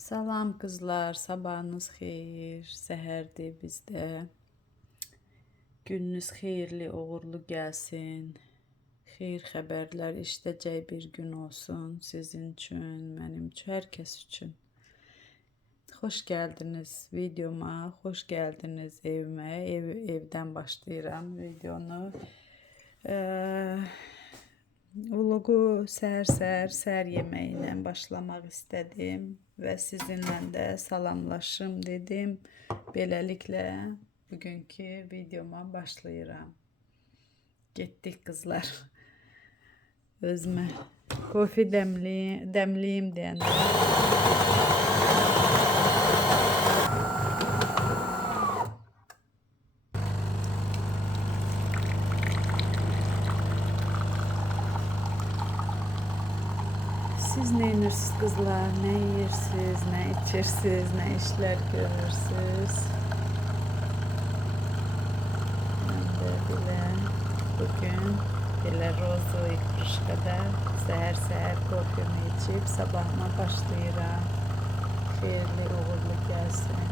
Salam kızlar, sabahınız xeyir, səhərdir bizdə. Gününüz xeyirli, uğurlu gəlsin. Xeyir xəbərlər işləyəcək bir gün olsun sizin üçün, mənim üçün, hər kəs üçün. Xoş gəldiniz videoma, xoş gəldiniz evimə. Evdən başlayıram videonu. Vlogu səhər yeməyi ilə başlamaq istədim və sizinlə də salamlaşım dedim. Beləliklə bugünkü videoma başlayıram. Getdik qızlar. Özümə kofe dəmliyim deyəndə. Siz ne yiyirsiniz kızlar? Ne yiyirsiniz? Ne içirsiniz? Ne işler görürsünüz? Ben de bile bugün bile rozu ikrışkada seher kofemi içip sabahıma başlayıram. Xeyirli uğurlu gelsin.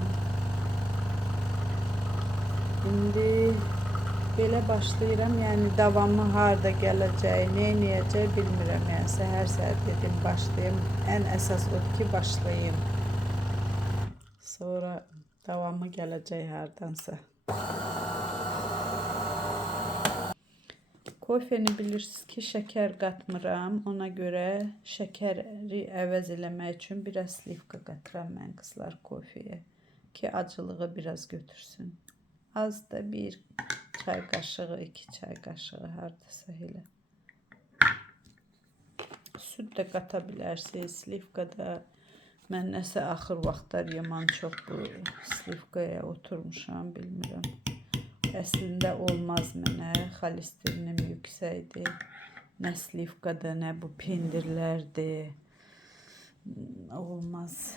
Şimdi belə başlayıram, yəni davamı harda gələcək, nə edəcək bilmirəm. Yəni səhər dedim başlayım. Ən əsas odur ki, başlayayım. Sonra davamı gələcək hardansa. Kofeni bilirsiniz ki, şəkər qatmıram. Ona görə şəkəri əvəz eləmək üçün biraz slivka qatıram mən qızlar kofeye ki, acılığı biraz götürsün. Az da bir çay kaşığı, 2 çay kaşığı hardasa elə. Süd də qata bilərsiniz, slivka da. Mən nəsə axır vaxtlar yaman çox bu slivkaya oturmuşam, bilmirəm. Əslində olmaz mənə, xolesterinim yüksəkdir. Nə slivkada, nə bu pendirlərdir. Olmaz.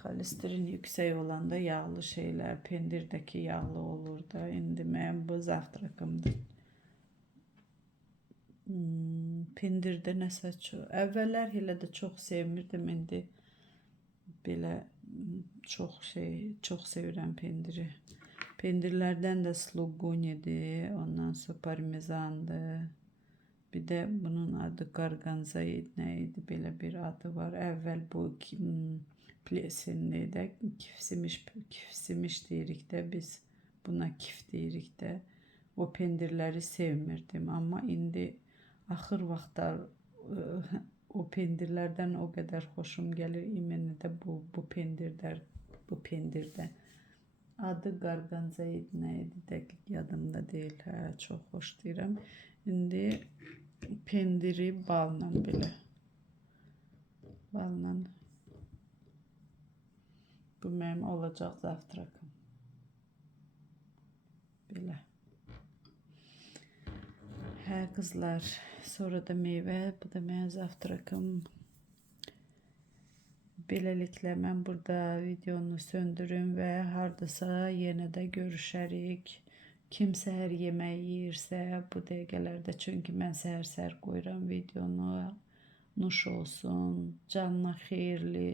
Xolesterin yüksək olanda yağlı şeylər, pendirdəki yağlı olur da. İndi mən bu zavtrakımdır. Pendirdə nəsə çox. Əvvəllər elə də çox sevmirdim. İndi belə çox sevirəm pendiri. Pendirlərdən də slugunidir, ondan sonra parmezandır. Bir də bunun adı qarqanza nə idi, belə bir adı var. Əvvəl bu plesenli də kifsimiş deyirik də, biz buna kif deyirik də. O pendirləri sevmirdim, amma indi axır vaxtlar o pendirlərdən o qədər xoşum gəlir. İmeni də bu pendirdə. Adı qarqanza idi, nə idi, dəqiq yadımda deyil. Çox xoş deyirəm. İndi pendiri balla belə. Balla. Bu mənim olacaq zavtrakım. Belə. Hə qızlar, sonra da meyvə, bu da mənim zavtrakım. Beləliklə mən burada videonu söndürüm və hardasa yenə də görüşərik. Kim səhər yeməyi yeyirsə bu dəqiqələrdə, çünki mən səhər qoyuram videonu. Nuş olsun, canına xeyirli,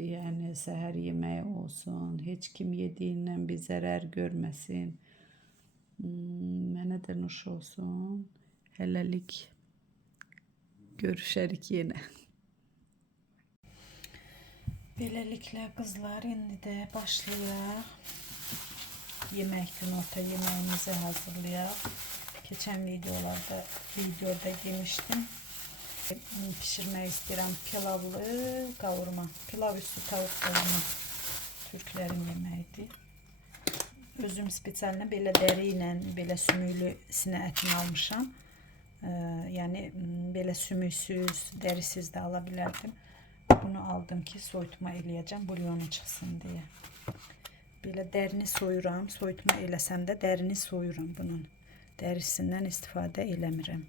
yəni səhər yeməyi olsun. Heç kim yediyindən bir zərər görməsin. Mənə də nuş olsun. Hələlik görüşərik yenə. Beləliklə qızlar, indi də başlayaq. Yemək günorta yeməyimizi hazırlayaq. Keçən videoda demişdim. Pişirmək istəyirəm pilavlı qavurma. Pilav üstü tavuk qavurma. Türklərin yeməyidir. Özüm spesialinə belə dəri ilə, belə sümüklü sinə ətini almışam. Yəni belə sümüksüz, dərisiz də ala bilərdim. Bunu aldım ki, soyutma eləyəcəm, bulyonu çıxsın deyə. Belə dərini soyuram, soyutma eləsəm də dərini soyuram bunun. Dərisindən istifadə eləmirəm.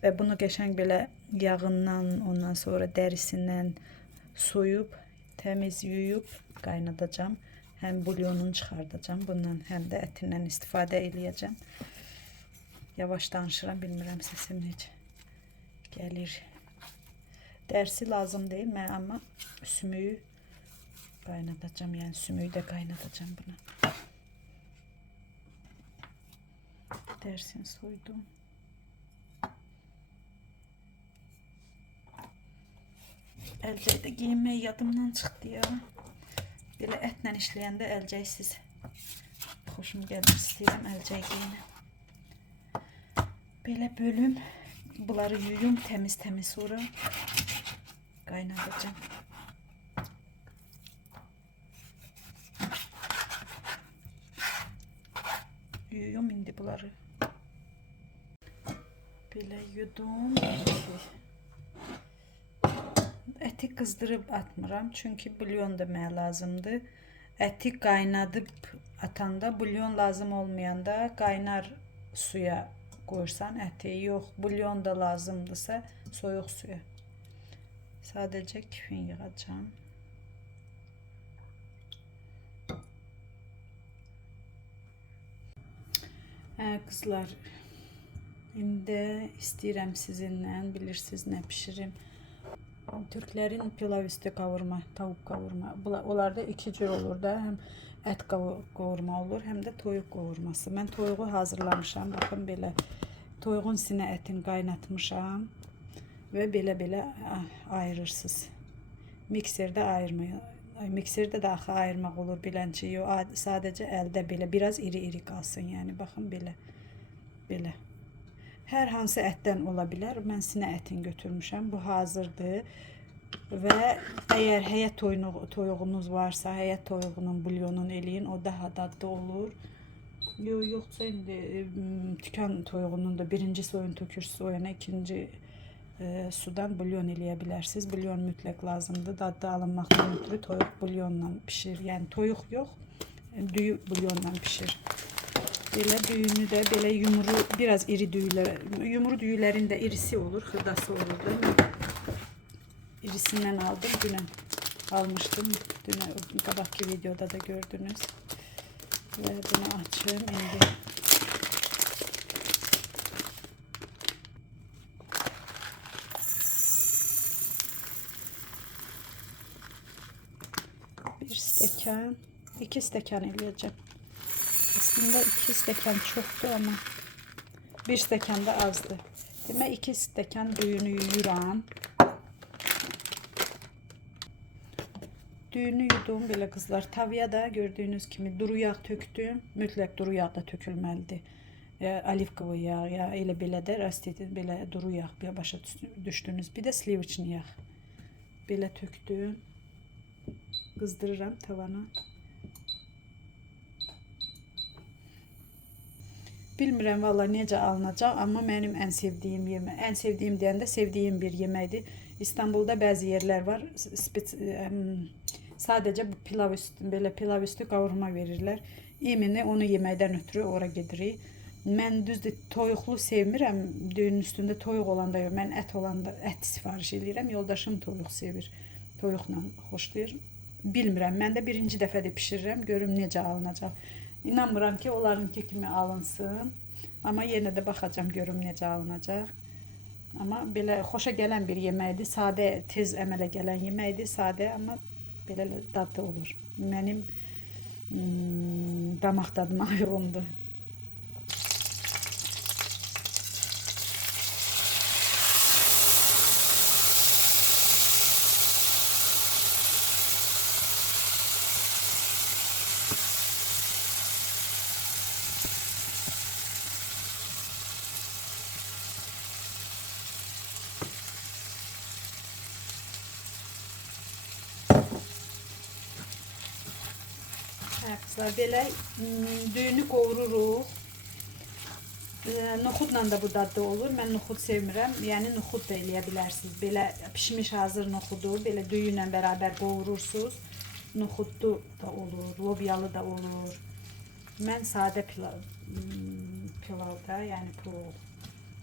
Və bunu qəşəng belə yağından, ondan sonra dərisindən soyub, təmiz yuyub qaynadacam. Həm bulyonunu çıxardacam bundan, həm də ətindən istifadə eləyəcəm. Yavaş danışıram, bilmirəm səsim necə gəlir. Dərsi lazım deyil, mən amma sümüyü kaynatacağım. Yani sümüğü de kaynatacağım buna. Dersin soydum. Əlcəkdə giyinmək yadımdan çıxdı ya. Belə ətlə işləyəndə əlcəksiz xoşum gəlir, istəyirəm əlcək giyinəm. Belə bölüm, bunları yuyum təmiz-təmiz sonra qaynadacağım. Yuyum indi bunları. Belə yudum. Əti qızdırıb atmıram, çünki bulyon da mənə lazımdır. Əti qaynadıb atanda, bulyon lazım olmayanda qaynar suya qoyursan əti, yox bulyon da lazımdırsa soyuq suya. Sadəcə küfün yığacağım. Qızlar, indi istəyirəm sizinlə, bilirsiniz nə bişirim. Türklərin pilav üstü qavurma, tavuk qavurma. Onlarda iki cür olur da, həm ət qavurma olur, həm də toyuq qavurması. Mən toyuğu hazırlamışam. Baxın belə toyuğun sinə ətini qaynatmışam və belə ayırırsınız. Mikserdə ayırmayın. Mikserdə də axı ayırmaq olur, bilənçi yox. Sadəcə əldə belə biraz iri-iri qalsın. Yəni baxın belə. Hər hansı ətdən ola bilər. Mən sinə ətini götürmüşəm. Bu hazırdır. Və əgər həyət toyuğunuz varsa, həyət toyuğunun bulyonunu eləyin. O daha dadlı olur. Yoxsa indi tükan toyuğunun da birinci soyun tökürsüz, soyana ikinci sudan bulyon eləyə bilərsiniz. Bulyon mütləq lazımdır. Dadlı alınmaqdan ötürü toyuq bulyonla pişir. Yəni toyuq yox, düyü bulyonla pişir. Belə düyünü də belə yumru, biraz iri düyülər, yumru düyülərin də irisi olur, xırdası olur da. İrisindən aldım, dünən almışdım. Dünən qabaqki videoda da gördünüz. Və bunu açım indi. Bir stəkan, 2 stəkan eləyəcəm. Aslında 2 stəkan çoxdur, amma 1 stəkan da azdır. Demək 2 stəkan düyünü yuyuram. Düyünü yudum belə qızlar. Tavaya da gördüyünüz kimi duru yağ tökdüm. Mütləq duru yağ da tökülməlidir. Olivkovu yağ, ya elə belə də rastlatin belə duru yağ başa düşdünüz. Bir də sliviçni yağ. Belə tökdüm. Qızdırıram tavana. Bilmirəm valla necə alınacaq, amma mənim ən sevdiyim yemək. Ən sevdiyim deyəndə sevdiyim bir yeməkdir. İstanbulda bəzi yerlər var, sadəcə bu pilav üstü, belə pilav üstü qavurma verirlər. İmini onu yeməkdən ötürü ora gedirik. Mən düzdür toyuqlu sevmirəm, düyünün üstündə toyuq olanda yox, mən ət olanda ət sifariş edirəm. Yoldaşım toyuq sevir, toyuqla xoşlayır. Bilmirəm, mən də birinci dəfədə pişirirəm, görüm necə alınacaq. İnanmıram ki, onlarınki kimi alınsın. Amma yenə də baxacağam, görüm necə alınacaq. Amma belə xoşa gələn bir yeməkdir. Sadə, tez əmələ gələn yeməkdir. Sadə, amma belə dadlı olur. Mənim damaq tadıma uyğundur. Qızlar, belə düyünü qovururuq. Noxudla da bu dadlı olur. Mən noxud sevmirəm. Yəni noxud da eləyə bilərsiniz. Belə pişmiş hazır noxudu, belə düyü ilə bərabər qovurursunuz. Noxudlu da olur, lobyalı da olur. Mən sadə pilavda, yəni pulov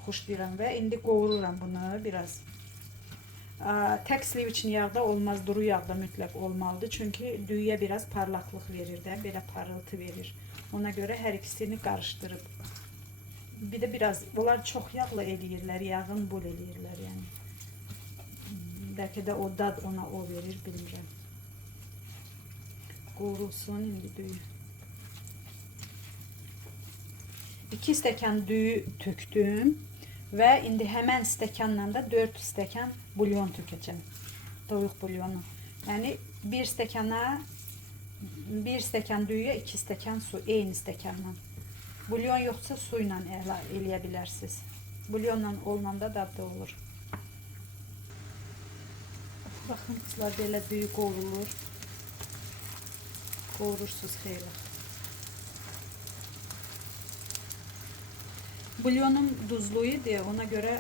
xoşlayıram və indi qovururam bunu biraz. Tək sliviçni yağda olmaz, duru yağda mütləq olmalıdır. Çünki düyüyə biraz parlaqlıq verir də, belə parıltı verir. Ona görə hər ikisini qarışdırıb. Bir də biraz, onlar çox yağla eləyirlər, yağın bol eləyirlər yəni. Bəlkə də o dad ona o verir, bilmirəm. Qovrulsun indi düyü. 2 stəkan düyü tökdüm və indi həmən stəkanla da 4 stəkan bulyon tökəcəm. Toyuq bulyonu. Yəni 1 stəkana 1 stəkan düyüyə 2 stəkan su, eyni stəkanla. Bulyon yoxsa su ilə eləyə bilərsiniz. Bulyonla olmanda dadlı olur. Baxın qızlar, belə düyü qovrulur. Qovurursuz xeyli. Bulyonum duzlu idi, ona görə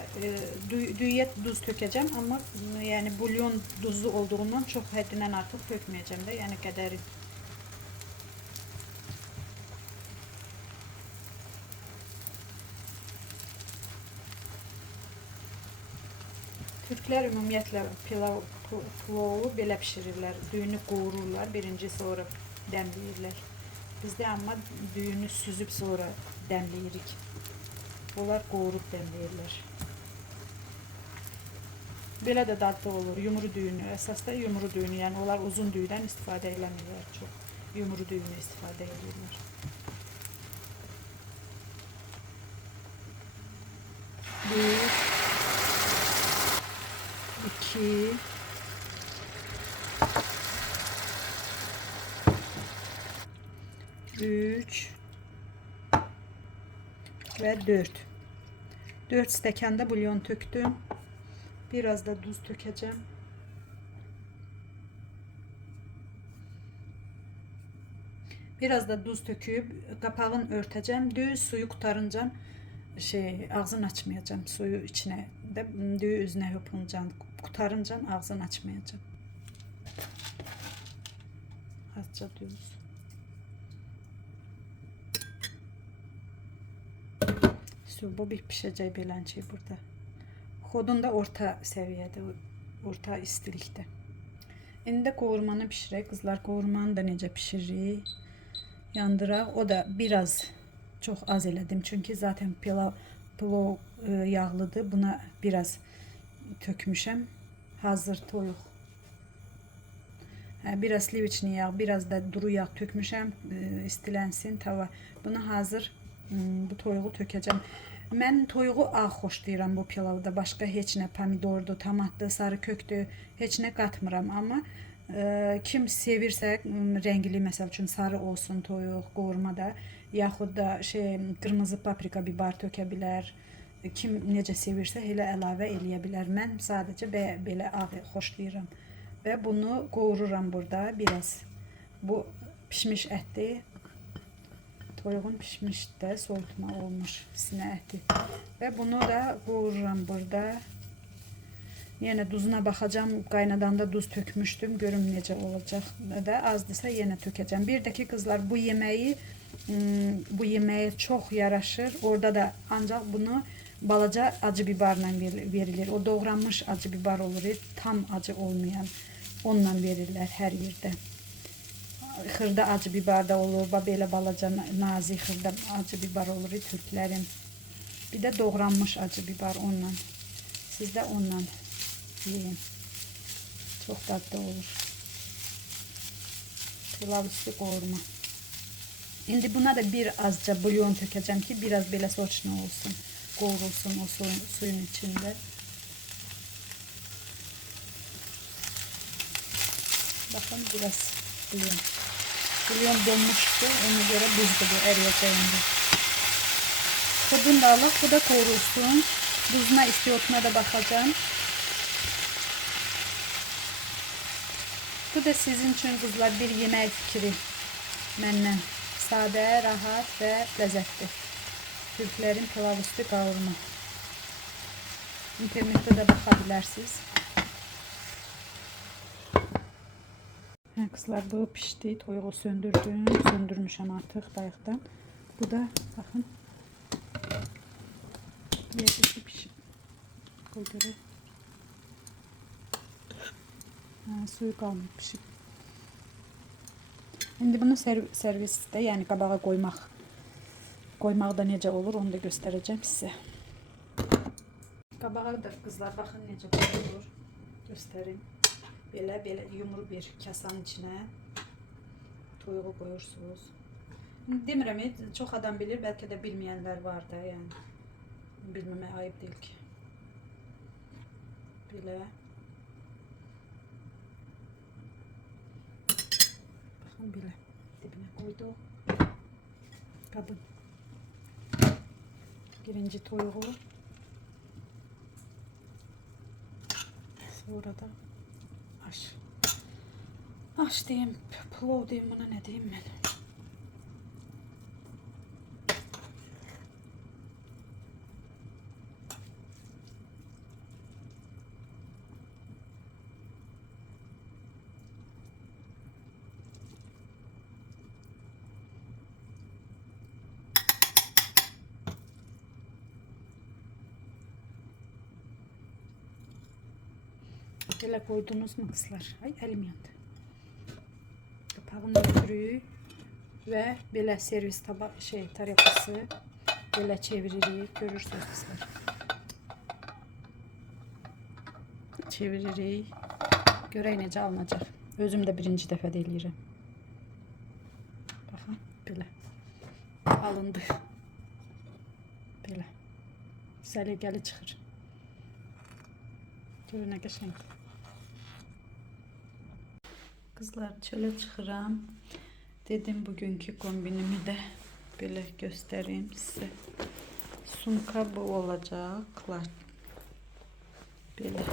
düyüyə duz tökəcəm, amma yəni bulyon duzlu olduğundan çox həddindən artıq tökməyəcəm də, yəni qədəri. Türklər ümumiyyətlə pilovu belə pişirirlər, düyünü qovururlar, birinci sonra dəmləyirlər. Bizdə amma düyünü süzüb sonra dəmləyirik. Onlar qovurub dəmləyirlər. Belə də dadlı olur. Yumru düyünü, əsasda yumru düyünü, yəni onlar uzun düyüdən istifadə eləmirlər çox. Yumru düyünü istifadə edirlər. Bir, iki, üç və 4. 4 stəkanda bulyon tökdüm. Biraz da duz tökəcəm. Biraz da duz töküb qapağını örtəcəm. Düyü suyu qutarınca ağzını açmayacağım. Suyu içinə də düyü üzünə hopuluncan qutarınca ağzını açmayacağım. Azca duz. Bu bir pişəcək beləncə burada. Xodun da orta səviyyədə, orta istilikdə. İndi də qovurmanı pişirək. Qızlar, qovurmanı da necə pişiririk? Yandıraq. O da biraz çox az elədim. Çünki zaten pilov yağlıdır. Buna biraz tökmüşəm. Hazır toyuq. Biraz sliviçni yağ, biraz da duru yağ tökmüşəm. İstilənsin tava. Buna hazır bu toyuğu tökəcəm. Mən toyuğu ağ xoşlayıram bu pilavda. Başqa heç nə, pomidordur, tomatdır, sarı kökdür, heç nə qatmıram. Amma kim sevirsə, rəngli məsəl üçün sarı olsun toyuq qovurmada, yaxud da qırmızı paprika, bibar tökə bilər. Kim necə sevirsə elə əlavə eləyə bilər. Mən sadəcə belə ağ xoşlayıram. Və bunu qovururam burada biraz. Bu pişmiş ətdir. Toyuğun pişmiş də soyutma olmuş sinə əti. Və bunu da qovururam burada. Yenə duzuna baxacağım. Qaynadanda duz tökmüşdüm. Görüm necə olacaq. Da azdırsa yenə tökəcəm. Bir də ki qızlar, bu yeməyə çox yaraşır. Orada da ancaq bunu balaca acı bibarla verilir. O doğranmış acı bibar olur. Tam acı olmayan. Onunla verirlər hər yerdə. Xırda acı bibar da olur, belə balaca nazik xırda acı bibar olur türklərin. Bir də doğranmış acı bibar onunla. Siz də onunla yiyin. Çox dadlı olur. Pilav üstü qovurma. İndi buna da bir azca bulyon tökəcəm ki, biraz belə soçna olsun. Qovrulsun o suyun içində. Bakın biraz bulyon. Bulyon donmuştu. Ona göre buzlu eriyeceğinde. Kodunu da alıp bu da kavrulsun. Buzuna istiyotuna da bakacağım. Bu da sizin için kızlar bir yemek fikri. Məndən. Sade, rahat ve lezzetli. Türklerin pilav üstü kavurma. İnternette de bakabilirsiniz. Kızlar, bu pişti. Toyuğu söndürdüm. Söndürmüşəm artıq bayaqdan. Bu da baxın. Yerli pişib. Qoy görək. Suyu qalmayıb pişib. İndi bunu servisdə, yəni qabağa qoymaqda necə olur, onu da göstərəcəm sizə. Qabağa da qızlar, baxın necə qoyulur. Göstərim. Belə yumru bir kasanın içinə toyuğu koyursunuz. Demirəm, çox adam bilir, belki de bilmeyenler var da, yani bilmeme ayıp değil ki. Belə. Baxın belə. Dibine koydu. Kabın. Birinci toyuğu. Sonra da aş. Aş diyeyim, plov diyeyim, buna ne diyeyim ben? Böyle koydunuz mu kızlar? Ay elim yandı. Kapağını götürüyü ve böyle servis tabak tarifası böyle çeviririk. Görürsünüz kızlar. Çeviririk. Görək necə alınacaq. Özüm də birinci dəfə eləyirəm. Baxın, belə. Alındı. Belə. Səliqəli çıxır. Görün nə qəşəngdir. Kızlar çöle çıkıram. Dedim bugünkü kombinimi de böyle göstereyim size. Sumka bu olacaklar. Böyle.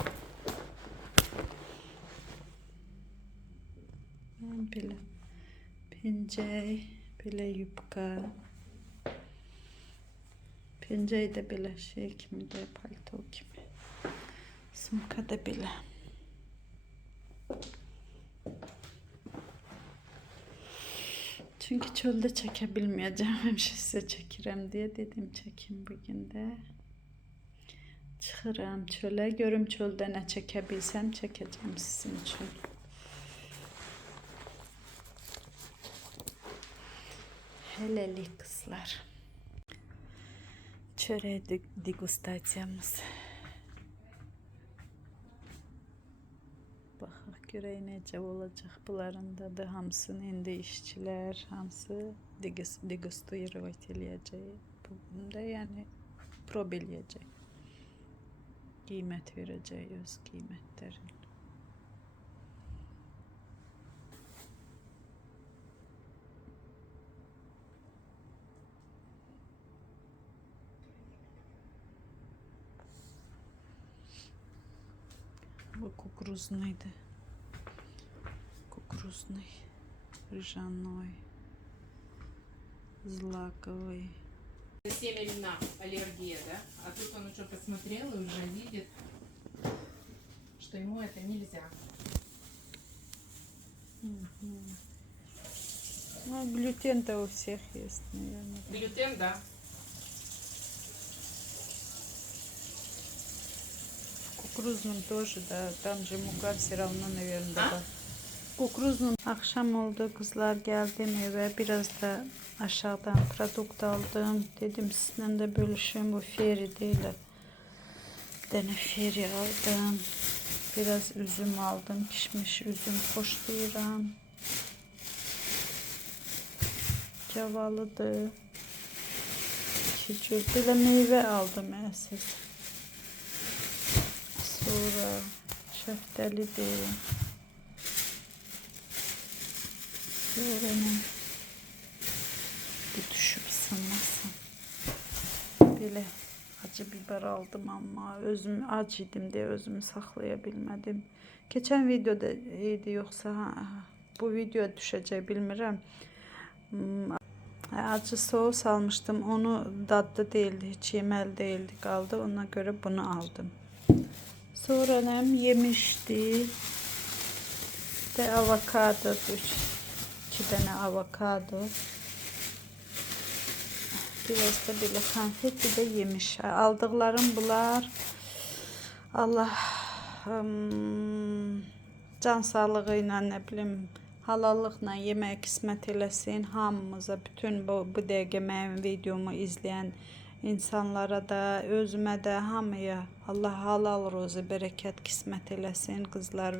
Böyle. Pencey. Böyle yupka. Pencey de böyle şey kimi de palto kimi. Sumka da böyle. Çünkü çölde çekebilmeyeceğim. Hemşe size çekirəm diye dedim çekim bugün de. Çıxıram çöle. Görüm çölde ne çekebilsem çekeceğim sizin için. Helelik kızlar. Çöre degustasyamız. Baxaq görək necə olacaq. Bunların dadı hamısını indi işçilər hamısı degustировать eləyəcək. Bunda yəni prob eləyəcək. Qiymət verəcək öz qiymətlərini. Bu кукурузнийdi. Кукурузный, ржаной, злаковый. Семя льна, аллергия, да? А тут он уже посмотрел и уже видит, что ему это нельзя. Ну, глютен-то у всех есть, наверное. Глютен, да. Кукурузным тоже, да. Там же мука все равно, наверное, да. Kukuruzun akşam oldu, kızlar geldim eve, biraz da aşağıdan produkt aldım. Dedim sizinle de bölüşeyim, bu feri değil. Bir tane feri aldım. Biraz üzüm aldım, pişmiş üzüm hoşlayıram. Cavalıdı. Küçük böyle meyve aldım esas. Sonra şeftalidir. Öğrenin. Bir düşüp sanmasın. Böyle acı biber aldım ama özüm acıydım diye özümü saxlayabilmədim. Geçen videoda idi yoksa bu video düşecek bilmirəm. Acı sos almıştım. Onu dadlı değildi. Hiç yemel değildi. Kaldı. Ona göre bunu aldım. Sonra nem yemişti. De avokado. 2 tane avokado. Biraz da böyle konfet bir de yemiş. Aldıklarım bunlar. Allah can sağlığıyla ne bileyim halallıqla yemək qismət eləsin hamımıza, bütün bu dəqiqə mənim videomu izləyən insanlara da, özümə də, hamıya Allah halal ruzi, bərəkət qismət eləsin qızlar.